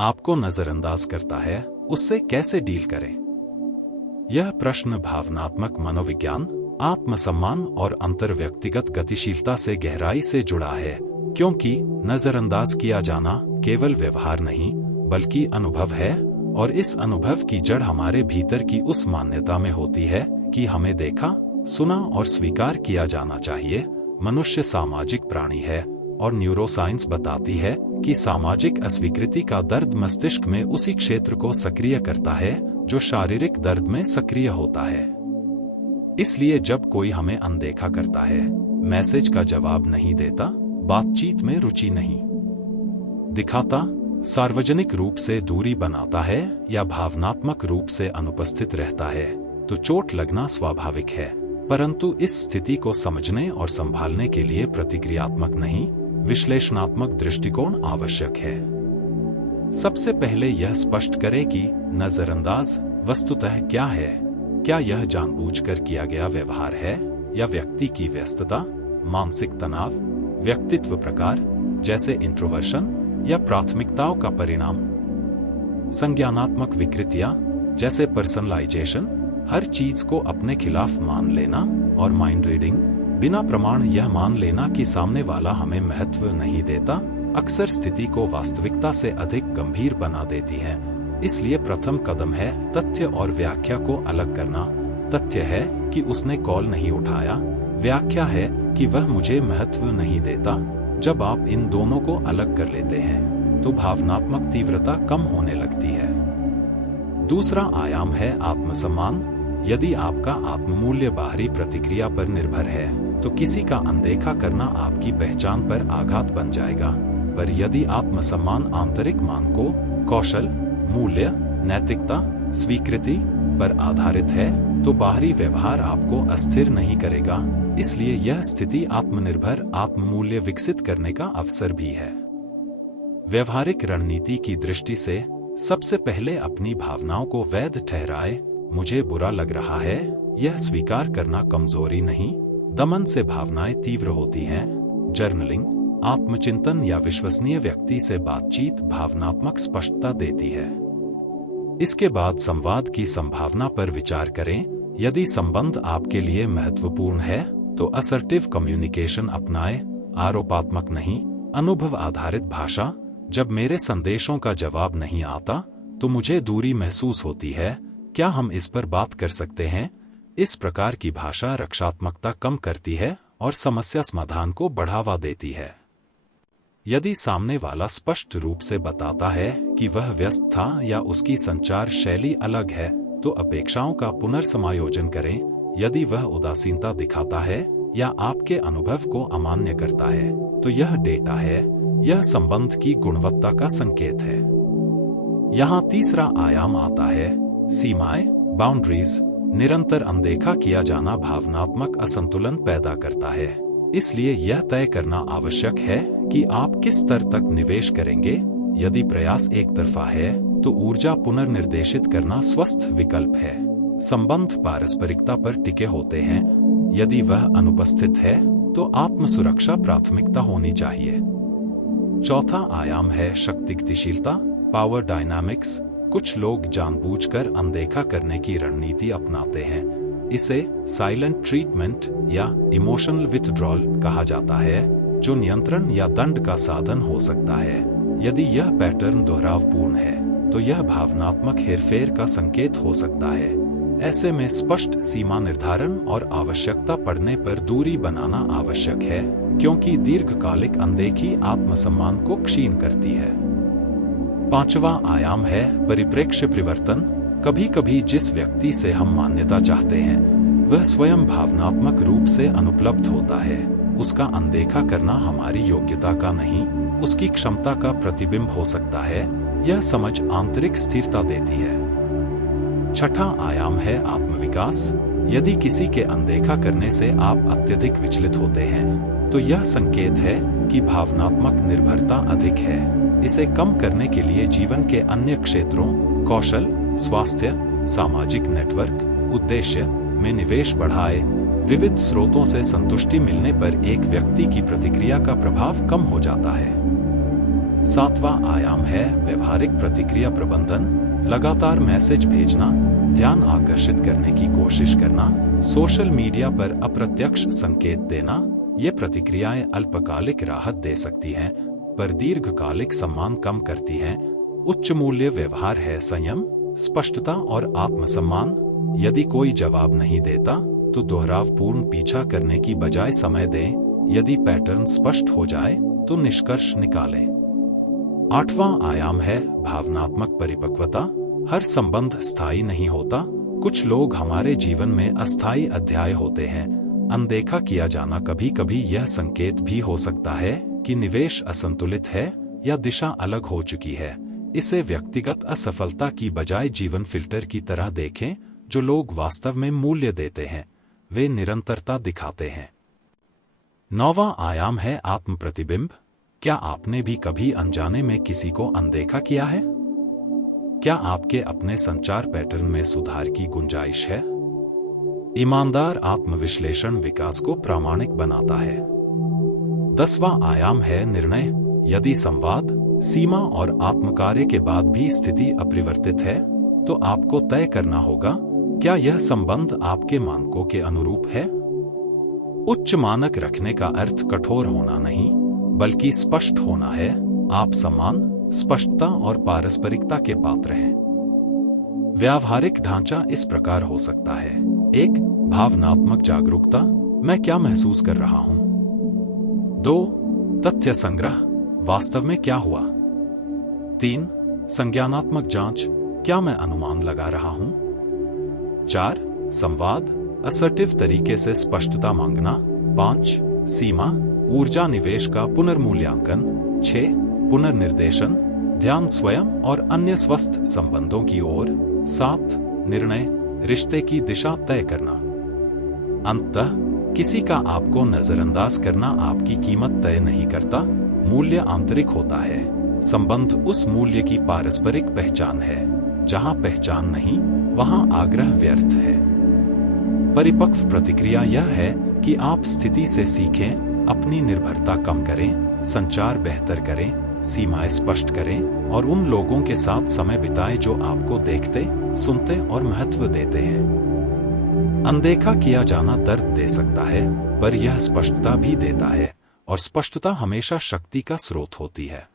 आपको नजरअंदाज करता है, उससे कैसे डील करें? यह प्रश्न भावनात्मक मनोविज्ञान, आत्मसम्मान और अंतर्व्यक्तिगत गतिशीलता से गहराई से जुड़ा है, क्योंकि नजरअंदाज किया जाना केवल व्यवहार नहीं बल्कि अनुभव है, और इस अनुभव की जड़ हमारे भीतर की उस मान्यता में होती है कि हमें देखा, सुना और स्वीकार किया जाना चाहिए। मनुष्य सामाजिक प्राणी है और न्यूरोसाइंस बताती है कि सामाजिक अस्वीकृति का दर्द मस्तिष्क में उसी क्षेत्र को सक्रिय करता है जो शारीरिक दर्द में सक्रिय होता है। इसलिए जब कोई हमें अनदेखा करता है, मैसेज का जवाब नहीं देता, बातचीत में रुचि नहीं दिखाता, सार्वजनिक रूप से दूरी बनाता है या भावनात्मक रूप से अनुपस्थित रहता है, तो चोट लगना स्वाभाविक है। परंतु इस स्थिति को समझने और संभालने के लिए प्रतिक्रियात्मक नहीं, विश्लेषणात्मक दृष्टिकोण आवश्यक है। सबसे पहले यह स्पष्ट करें कि नजरअंदाज वस्तुतः क्या है। क्या यह जानबूझकर किया गया व्यवहार है या व्यक्ति की व्यस्तता, मानसिक तनाव, व्यक्तित्व प्रकार जैसे इंट्रोवर्शन या प्राथमिकताओं का परिणाम? संज्ञानात्मक विकृतियां जैसे पर्सनलाइजेशन, हर चीज को अपने खिलाफ मान लेना, और माइंड रीडिंग, बिना प्रमाण यह मान लेना कि सामने वाला हमें महत्व नहीं देता, अक्सर स्थिति को वास्तविकता से अधिक गंभीर बना देती है। इसलिए प्रथम कदम है तथ्य और व्याख्या को अलग करना। तथ्य है कि उसने कॉल नहीं उठाया, व्याख्या है कि वह मुझे महत्व नहीं देता। जब आप इन दोनों को अलग कर लेते हैं तो भावनात्मक तीव्रता कम होने लगती है। दूसरा आयाम है आत्मसम्मान। यदि आपका आत्ममूल्य बाहरी प्रतिक्रिया पर निर्भर है तो किसी का अनदेखा करना आपकी पहचान पर आघात बन जाएगा। पर यदि आत्मसम्मान आंतरिक मानकों, कौशल, मूल्य, नैतिकता, स्वीकृति पर आधारित है तो बाहरी व्यवहार आपको अस्थिर नहीं करेगा। इसलिए यह स्थिति आत्मनिर्भर आत्ममूल्य विकसित करने का अवसर भी है। व्यवहारिक रणनीति की दृष्टि से सबसे पहले अपनी भावनाओं को वैध ठहराए। मुझे बुरा लग रहा है, यह स्वीकार करना कमजोरी नहीं, दमन से भावनाएं तीव्र होती हैं। जर्नलिंग, आत्मचिंतन या विश्वसनीय व्यक्ति से बातचीत भावनात्मक स्पष्टता देती है। इसके बाद संवाद की संभावना पर विचार करें। यदि संबंध आपके लिए महत्वपूर्ण है तो असर्टिव कम्युनिकेशन अपनाएं, आरोपात्मक नहीं, अनुभव आधारित भाषा। जब मेरे संदेशों का जवाब नहीं आता तो मुझे दूरी महसूस होती है, क्या हम इस पर बात कर सकते हैं? इस प्रकार की भाषा रक्षात्मकता कम करती है और समस्या समाधान को बढ़ावा देती है। यदि सामने वाला स्पष्ट रूप से बताता है कि वह व्यस्त था या उसकी संचार शैली अलग है, तो अपेक्षाओं का पुनर्समायोजन करें। यदि वह उदासीनता दिखाता है या आपके अनुभव को अमान्य करता है, तो यह डेटा है, यह संबंध की गुणवत्ता का संकेत है। यहाँ तीसरा आयाम आता है सीमाएं, बाउंड्रीज। निरंतर अनदेखा किया जाना भावनात्मक असंतुलन पैदा करता है। इसलिए यह तय करना आवश्यक है कि आप किस स्तर तक निवेश करेंगे। यदि प्रयास एक तरफा है तो ऊर्जा पुनर्निर्देशित करना स्वस्थ विकल्प है। संबंध पारस्परिकता पर टिके होते हैं। यदि वह अनुपस्थित है तो आत्मसुरक्षा प्राथमिकता होनी चाहिए। चौथा आयाम है शक्ति गतिशीलता, पावर डायनामिक्स। कुछ लोग जानबूझकर अनदेखा करने की रणनीति अपनाते हैं। इसे साइलेंट ट्रीटमेंट या इमोशनल विथड्रॉल कहा जाता है, जो नियंत्रण या दंड का साधन हो सकता है। यदि यह पैटर्न दोहरावपूर्ण है तो यह भावनात्मक हेरफेर का संकेत हो सकता है। ऐसे में स्पष्ट सीमा निर्धारण और आवश्यकता पड़ने पर दूरी बनाना आवश्यक है, क्योंकि दीर्घकालिक अनदेखी आत्मसम्मान को क्षीण करती है। पांचवा आयाम है परिप्रेक्ष्य परिवर्तन। कभी कभी जिस व्यक्ति से हम मान्यता चाहते हैं वह स्वयं भावनात्मक रूप से अनुपलब्ध होता है। उसका अनदेखा करना हमारी योग्यता का नहीं, उसकी क्षमता का प्रतिबिंब हो सकता है। यह समझ आंतरिक स्थिरता देती है। छठा आयाम है आत्मविकास। यदि किसी के अनदेखा करने से आप अत्यधिक विचलित होते हैं तो यह संकेत है कि भावनात्मक निर्भरता अधिक है। इसे कम करने के लिए जीवन के अन्य क्षेत्रों, कौशल, स्वास्थ्य, सामाजिक नेटवर्क, उद्देश्य में निवेश बढ़ाए। विविध स्रोतों से संतुष्टि मिलने पर एक व्यक्ति की प्रतिक्रिया का प्रभाव कम हो जाता है। सातवां आयाम है व्यवहारिक प्रतिक्रिया प्रबंधन। लगातार मैसेज भेजना, ध्यान आकर्षित करने की कोशिश करना, सोशल मीडिया पर अप्रत्यक्ष संकेत देना। ये प्रतिक्रियाएं अल्पकालिक राहत दे सकती हैं, पर दीर्घकालिक सम्मान कम करती हैं। उच्च मूल्य व्यवहार है संयम, स्पष्टता और आत्मसम्मान। यदि कोई जवाब नहीं देता तो दोहरावपूर्ण पीछा करने की बजाय समय दें। यदि पैटर्न स्पष्ट हो जाए तो निष्कर्ष निकालें। आठवां आयाम है भावनात्मक परिपक्वता। हर संबंध स्थायी नहीं होता। कुछ लोग हमारे जीवन में अस्थायी अध्याय होते हैं। अनदेखा किया जाना कभी कभी यह संकेत भी हो सकता है कि निवेश असंतुलित है या दिशा अलग हो चुकी है। इसे व्यक्तिगत असफलता की बजाय जीवन फिल्टर की तरह देखें। जो लोग वास्तव में मूल्य देते हैं वे निरंतरता दिखाते हैं। नौवां आयाम है आत्म प्रतिबिंब। क्या आपने भी कभी अनजाने में किसी को अनदेखा किया है? क्या आपके अपने संचार पैटर्न में सुधार की गुंजाइश है? ईमानदार आत्मविश्लेषण विकास को प्रामाणिक बनाता है। 10वां आयाम है निर्णय। यदि संवाद, सीमा और आत्मकार्य के बाद भी स्थिति अपरिवर्तित है तो आपको तय करना होगा क्या यह संबंध आपके मानकों के अनुरूप है। उच्च मानक रखने का अर्थ कठोर होना नहीं बल्कि स्पष्ट होना है। आप सम्मान, स्पष्टता और पारस्परिकता के पात्र हैं। व्यावहारिक ढांचा इस प्रकार हो सकता है। 1. भावनात्मक जागरूकता, मैं क्या महसूस कर रहा हूं। 2. तथ्य संग्रह, वास्तव में क्या हुआ। 3. संज्ञानात्मक जांच, क्या मैं अनुमान लगा रहा हूं। 4. संवाद, असर्टिव तरीके से स्पष्टता मांगना। 5. सीमा, ऊर्जा निवेश का पुनर्मूल्यांकन। 6. पुनर्निर्देशन, ध्यान स्वयं और अन्य स्वस्थ संबंधों की ओर। 7. निर्णय, रिश्ते की दिशा तय करना। अंततः किसी का आपको नजरअंदाज करना आपकी कीमत तय नहीं करता। मूल्य आंतरिक होता है। संबंध उस मूल्य की पारस्परिक पहचान है। जहां पहचान नहीं वहां आग्रह व्यर्थ है। परिपक्व प्रतिक्रिया यह है कि आप स्थिति से सीखें, अपनी निर्भरता कम करें, संचार बेहतर करें, सीमाएं स्पष्ट करें और उन लोगों के साथ समय बिताएं जो आपको देखते, सुनते और महत्व देते हैं। अनदेखा किया जाना दर्द दे सकता है, पर यह स्पष्टता भी देता है और स्पष्टता हमेशा शक्ति का स्रोत होती है।